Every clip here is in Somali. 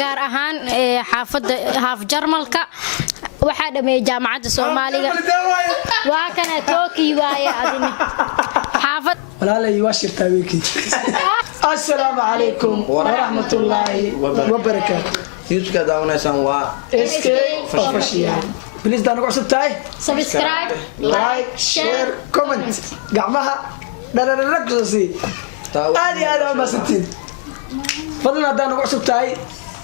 gaar ahaan xaafadda haaf jarmalka waxaa dhameeyay jaamacadda Soomaaliga waa kana Tooki waaye adina xaafad walaalay waa shirtaa weekii assalaamu calaykum waraxmatullaahi wabarakaatuh يوتيوب داونيسان وا SK official please daan ugu cusubtahay subscribe like share comment gacmaha dhararagsi aad ma santiin fadlan hadaan ugu cusubtahay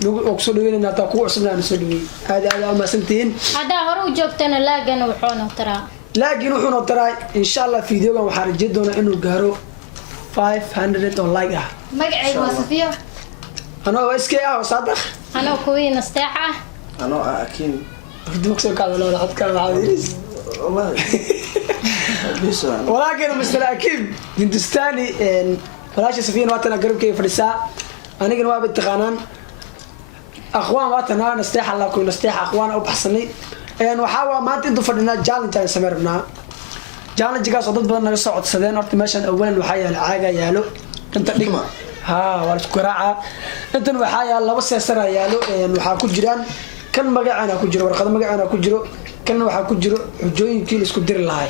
ugu soo dhaweynaa taa kugu cusubnaan soo dhaweey aad ma santiin hada hore u joogtana laagan wuxuu taraa insha Allah videogan waxaan rajeyn doonaa inuu gaaro 500 oo like ah magacaygu waa Safiya أنا وإسكي صادق أنا كوين استاحة أنا أكيد بدك سو كذا ولا حد كذا عاديس ولكن مستر أكيد هندستاني فلاش سفين واتنا قرب كيف فرسا أنا كنا وابد تقانن أخوان واتنا نستاحة الله كل نستاحة أخوان أو بحسني إن وحاول ما تدو فرنا جالن تاع سمرنا جالن جالس صدق بدنا نصعد سدين أرتماشن أولا وحيا العاجة يالو أنت ديما ها والكراعة أنت وحيا الله بس يسرع يالو وحا كجران كان مجاعنا كجرو ورقة مجاعنا كجرو كان وحا كجرو جوين كيلو سكدير الله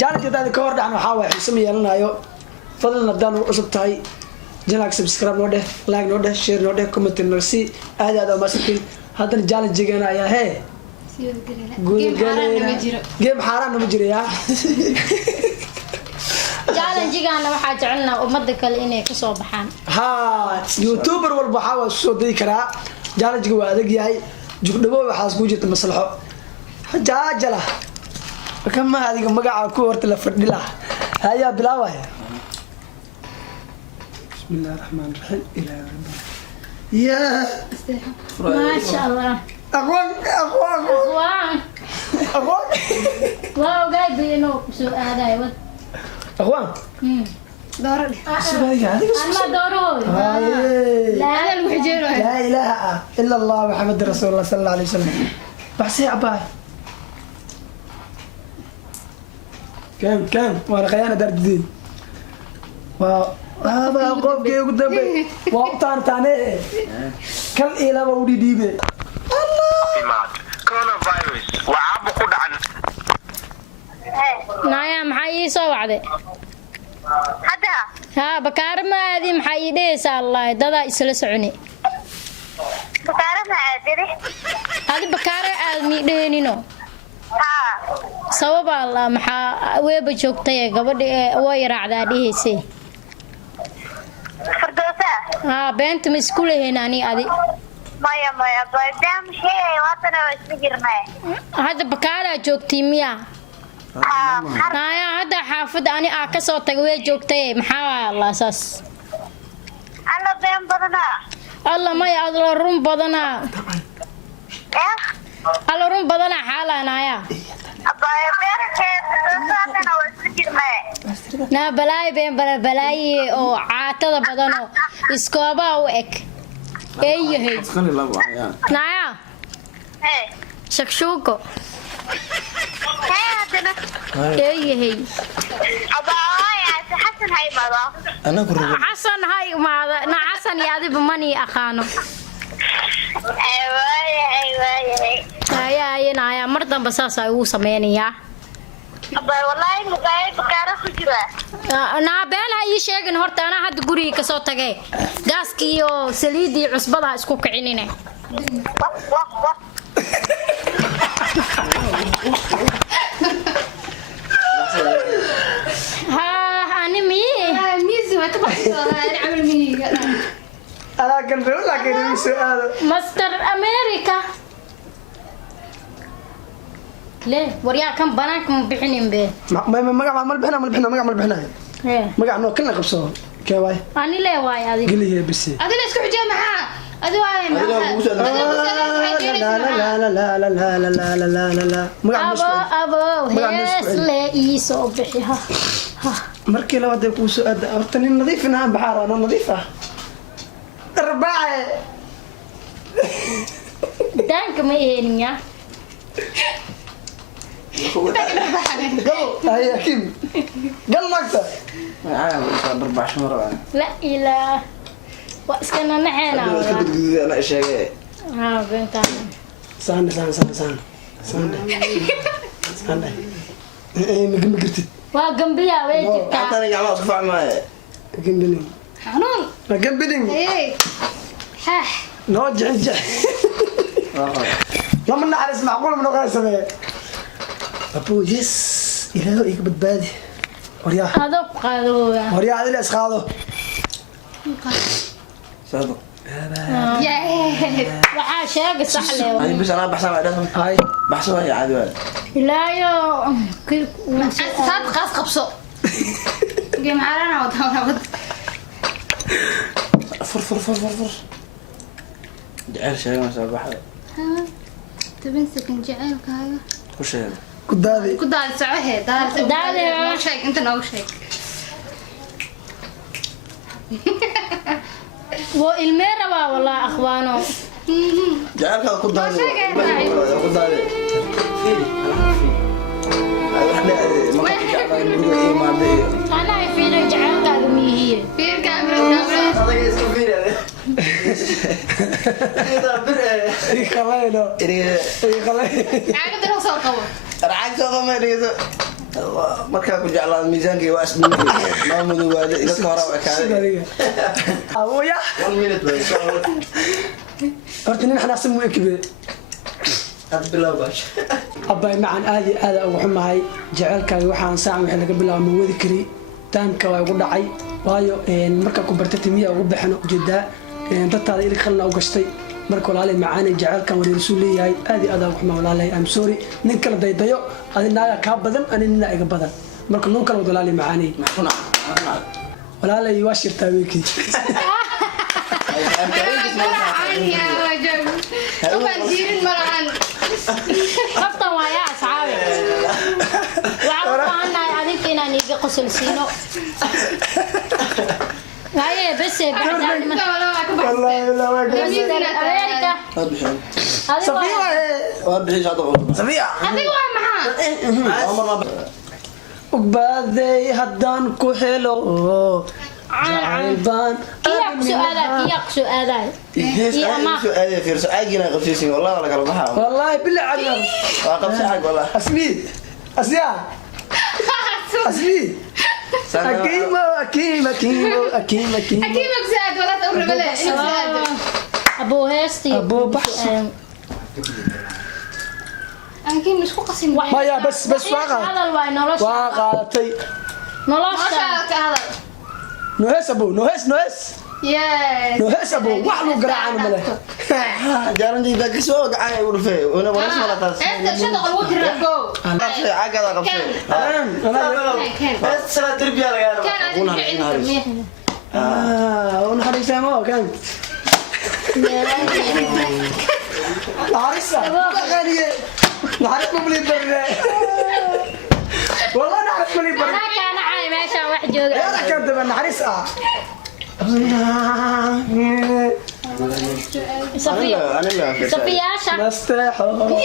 جالن كذا كورد عن وحاول يسمي يالنا يو فضلنا بدنا وصلت تاي جناك سبسكرايب نوده لايك نوده شير نوده كومنت نرسي هذا ما سكين هذا الجالن جيجنا يا هي جيم حاران نمجري يا جالنجيغانا waxaa jecelnaa umada kale inay ka soo baxaan ha youtuber walba waxa soo day kara jaalanjiga waa adag yahay jugdhabo waxa isku jirta maslaxo jaajala kama adiga magaca ku horta la fadhila haya bilaaway bismillaahir rahmaanir rahiim ila ya ma sha Allah aqwan waaw gaadino soo aaday wad أخوان دورة أنا دوره لا إله إلا الله محمد رسول الله صلى الله عليه وسلم بحسي عباي كم وأنا خيانة درد دين هذا قوم كي قدامي وقتان تاني كل إله ودي ديبي الله كورونا فيروس وعاب قد عن نايا maxay soo wacday hada ha bakaarmaadi maxay dheeysaa Allah dada isla soconi bakaarada aadiri hadi bakaare aad mi dheenino ha sabab Allah maxaa weeba joogtay gabadhi way raacdaa dhiheysay fardoosa ha beenta ma isku leeyahay adi maya baadam shay waatana isma jirnaa hada bakaara joogtay miya naya hada xaafada ani ka soo tagay way joogtay maxaa Allah saas alla been badana Allah ma ya Allah run badana alla run badana xaalanaya abay beerkeed saasana waa isma jirnaa na balaay oo caatada badan oo iskooba u eg eeyahay naya shakshuuko eeyahay حسن هاي ماذا أنا كنت حسن هاي ماذا نا حسن يا ذي بمني أخانو أيوة يا نايا مرضى بساسة وسميني يا أبا والله مقايد بكارة خجرة نا بيل هاي شيء نهارت أنا حد قري كصوت جاي جاسكيو سليدي عصبة اسكو كعينينه أنا كنت أقول لك إنه سؤال مستر أمريكا ليه وريا كم بناك مبحنين به ما البحنا مقع نو كلنا قبصوا كواي أنا ليه واي هذه قل لي بس أدي اسكو حجة معاه أدي واي لا أبو هيس ليه يسوع بحيها مركي لو هذا كوسو أرتني نظيف نعم بحارة أنا نظيفة أربعة دانك ما يهنيا قل هيا كيم قل نكتة عام 4 مرات لا إله waa iska nanaxeena Hadda iska gudguduud ana sheegay. haa beentaan سان ما قلت waa gambiya way Hatta jirtaa aniga ama isku fahmay. قنبلين xanuun ما قنبلين hey xaax نو جنجح لما نعرس معقول من غير سماء ابو يس الهو يقبض بادي وريا adoo qaadooya وريا هذا اللي اسخاده Saado. waxaa sheega sax Ay leewa bis ana baxsan ay dhahan. هاي Baxsan ay caadi waa. ilaayo saad qaas qabso gem xarana wada Fur. Jacayl sheegay ma soo baxay. 10 second jacaylkaaga Ku sheegay. كدادي ku daal socohe daal Daal. noo sheeg inta noogu sheeg waa ilmee rabaa walaa akhwaano Jacaylka ku daadi. Ku sheegay. Ku daadi. Fiiri. Ay wax dhacay ma ka jacayl guriga iyo maadey. anaa fiiro jacaylkaaga miyihiye fiir kaamira Adiga isku fiiri. Ida bir اي خلاينو iriga اي خلاي caaga diro soo qabo racag soo qamay dhigto markaa ku jeclaa miisaanka waa isdhimay maamudu waa dadka hore waa kaaday ابويا 1 minute baa soo horta nin xanaaqsan muu ekbe ad bilow baash abay macaan aad iyo aad ugu xumahay jaceylkaaga waxaan saacan wixii laga bilaabo ma wadi kari taamka waa igu dhacay waayo markaa ku bartay timiya ugu baxno ujeedaa dadtaada ilig khalna u gashtay marka walaalay macaanay jaceylkan wareersuu leeyahay aad iyo aad ugu xumaa walaalay am sorry nin kala daydayo adinaaga kaa badan ani nina iga badan marka nuun kala wad walaalay macaanay walaalay waa shirtaa weekii qoftan waa yaa asxaabi waxaan u baahannahay adinka inaan iiga qosol siino haye bese bacdaanima والله لا ameerika صفية waa bixis hada qofka صفية adiga waa maxaa وبعدي هدان كحلو جعيبان kiyaa ku soo aaday hees ay soo aadey fiirso aagina qabsiisin wallahi wala kala baxaa والله بالله عقل waa qabsi xaq wallahi اسمي اسيا اسمي اكيمو akiima kusaad wala tawrabale abuu heesti Abuu baxso. akiim isku qasin ما يا بس واقع hadal waay nolosha واقعتي nolosha ka hadal نوهس ابو نوهس yes نوهس ابو وحلو قراعان مله jaaran diida kasoo gacay ugu dhufay una wala soo taas Esta shada qalwo tira go qabsi aagada qabsi انا kan bas sala tarbiya laga yaabo kan adiga ficil وانا حريص ما كان عريسة غالية نعرف مبلي برا والله نعرف مبلي برا anaa kaana caay meeshaan wax jooga يا لك انت من عريسة safiyaasha نستحو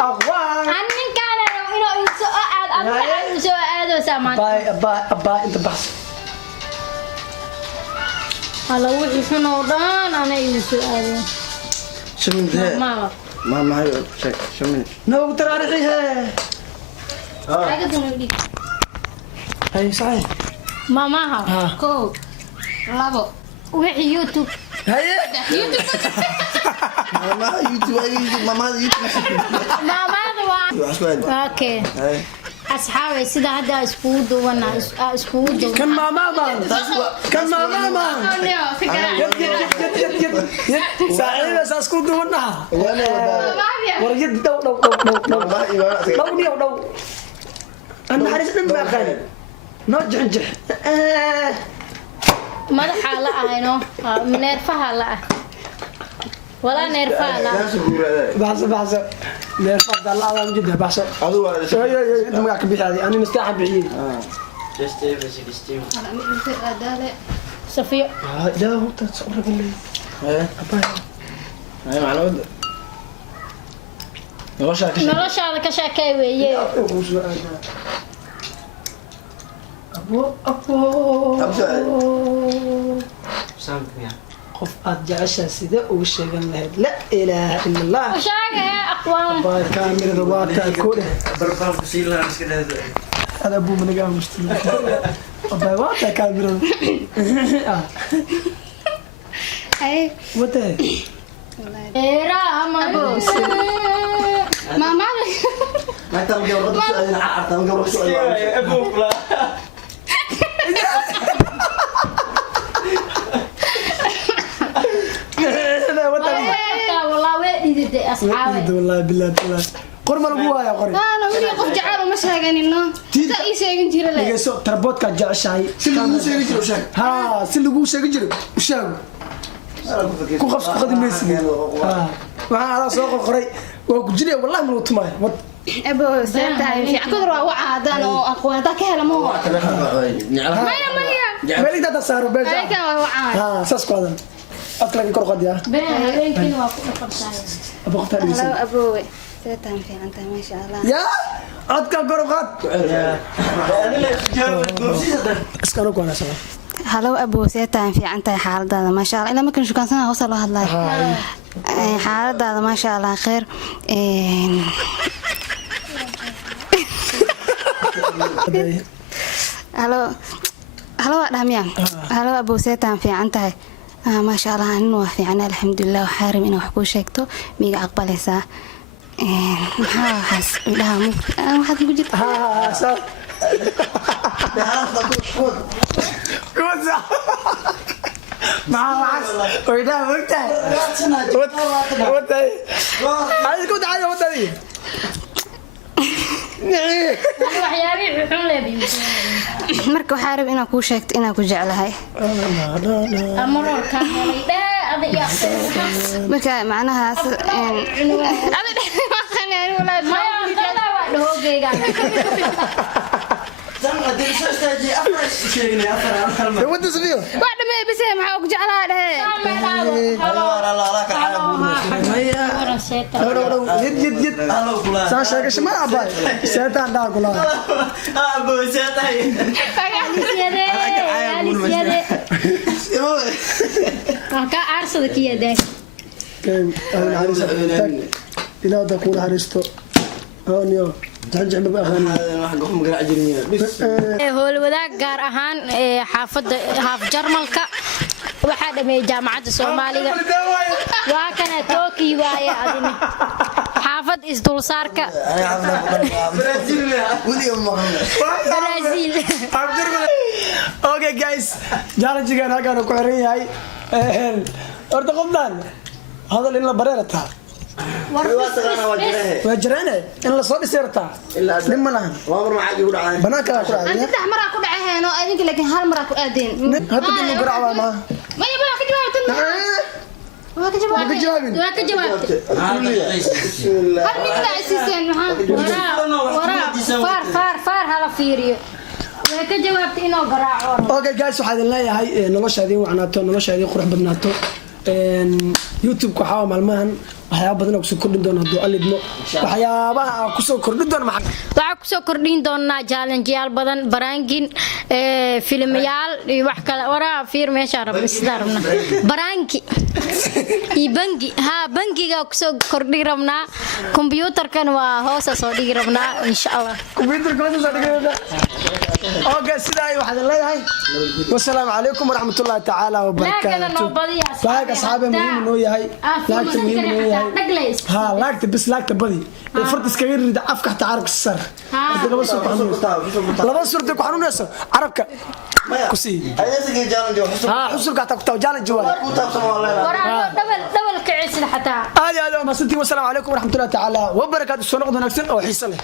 اخوان an ninkaana inuu iso aad adiga soo aadaysaa maanta باي انت بحث hala wixii xun oo dhan ana igu soo aadeen shamin dee maala ما هي شك shamin نو ترى ريحها aga dunu dhig هاي صحيح mamaha ko labo wixii youtube هاي ما يوتيوب ما يوتيوب maamada waa واسكو okay هاي asxaabay sida hadda iskugu duwana iskugu duwan كان ماما كان ماما nio fikra ساعدنا اساسكو دونا وانا ورجد دو ما يبغى دو انا حارس دم خالد نجح madaxa la ahayno neerfaha la ah walaa neerfaha la بحث نرفع الله على جد بحث هذا هو انت ما كبيح هذه انا مستحب بعيد adale safiyo لا هو تصور بالله ابا هاي معلومة نوشا كشي noloshaada ka sheekay weeye ابو qof aad jeceshahay sidee ugu sheegan lahayd la ilaaha ila allah sheege aqwaan baa kaamirada waa taa koode هذا ابو من قام مشتري ابا واقع كاميرا اي متى era ama ما ما انت مجرد سؤال عارف مجرد سؤال ابو فلا والله weedide asxaabe والله بالله بالله قرما لو يا قري انا ولي قف جعل وما شاغانينو تا اي شيغن جيره له يسو تربوتك جعشاي سلو شيء يجي وشاك ها سلو شيء جري وشاغ ku qabs ku qadimaysid waxaan ala soo qoray waa ku jiray wallahi ma utmay ابو سيرتاي في عقدر وعادان او اقوانتا كهلمو مايا مايا weli dad saaro beja اي كان وعاد ha saas ku adan afkaaga kor qadiya been habeenkiina waa ku dhaqantahay ابو قطار هلا ابو سيرتاي في انت ما شاء الله يا عدك kor qad iskana ku anasana هلا ابو سيرتاي في انت حالداده ما شاء الله الا ما كان شكان سنه وصل له هدلاي حالداده ما شاء الله خير هلا هلا داميان هلا ابو سيرتاي في انت ما شاء الله انه في عنا الحمد لله وحارم انه وحكو شيكتو ميغا اقبليسا maxaa waxaas ilaha waxaad ugu jirta ها صح كوزا مع عكس ويدا وقتها وقتها عايز كنت عايز وقتها waxyaabii xun leebiyo marka waxaa rab inaan kuu sheegto inaan ku jeclahay amaro ka helay dhaa adiga marka macnahaas ودي سفيو واحدة ما بس maxaa ku jeclaa dhahe يد يد يد ساشا كشما اباي سيتان دا كلا ابو سيتاي ka aarsada kiyadee كان انا عارف الى دا كل هرستو هونيو ترجع بأغاني waxaan magac jirnaa bis hool wadaag gaar ahaan xaafada haaf jarmalka waxa dhameeyay jaamacadda Soomaaliga waa kana Tooki waaye adina xaafad is dulsaarka Brazil اوكي جايز جالجيgan halkaan ku xiran yahay horta qofdan hadal in la bareerta وجرانه إن الله صار يسيرته لما لهم وامر معاك يقول عادي بناك لا كره أنت تحمر أكو دعهين أو أنت لكن هالمرة أكو أدين هذا اللي قرع ما ما يبغى كجواب ما كجواب بجوابين بسم الله هل مثل أسيسين فار هلا فيريو ka jawaabtay inoo garaaco اوكي جايز waxaad leeyahay noloshaadii wacnaato noloshaadii qurux badnaato youtube ku xawa maalmahan waxyaabo badan oo ku soo kordhin doona haduu alidmo waxyaabaha ku soo kordhin doona waxa ku soo kordhin doona challenge-yaal badan baraangin filmayaal iyo wax kale waraa fiir meesha rabna baraangi iyo bangi bangiga ku soo kordhin rabnaa computerkan waa hoos soo dhigi rabnaa insha Allah computerka hoos soo dhigi rabnaa اوكي سيداي waxaad leeyahay والسلام عليكم ورحمه الله تعالى وبركاته باك اصحابي مهم انه yahay laagta muhiim inuu yahay ها laagta bis laagta badi فرد iskaga rida afka xataa arag sar laba surta ku xanuunayso arabka ku sii ayasiga challenge ها xusulka xataa ku taw challenge waa ku taabsan wallahi double ka cisil xataa aad ma santii والسلام عليكم ورحمه الله تعالى وبركاته soo noqdo wanaagsan oo xiiso leh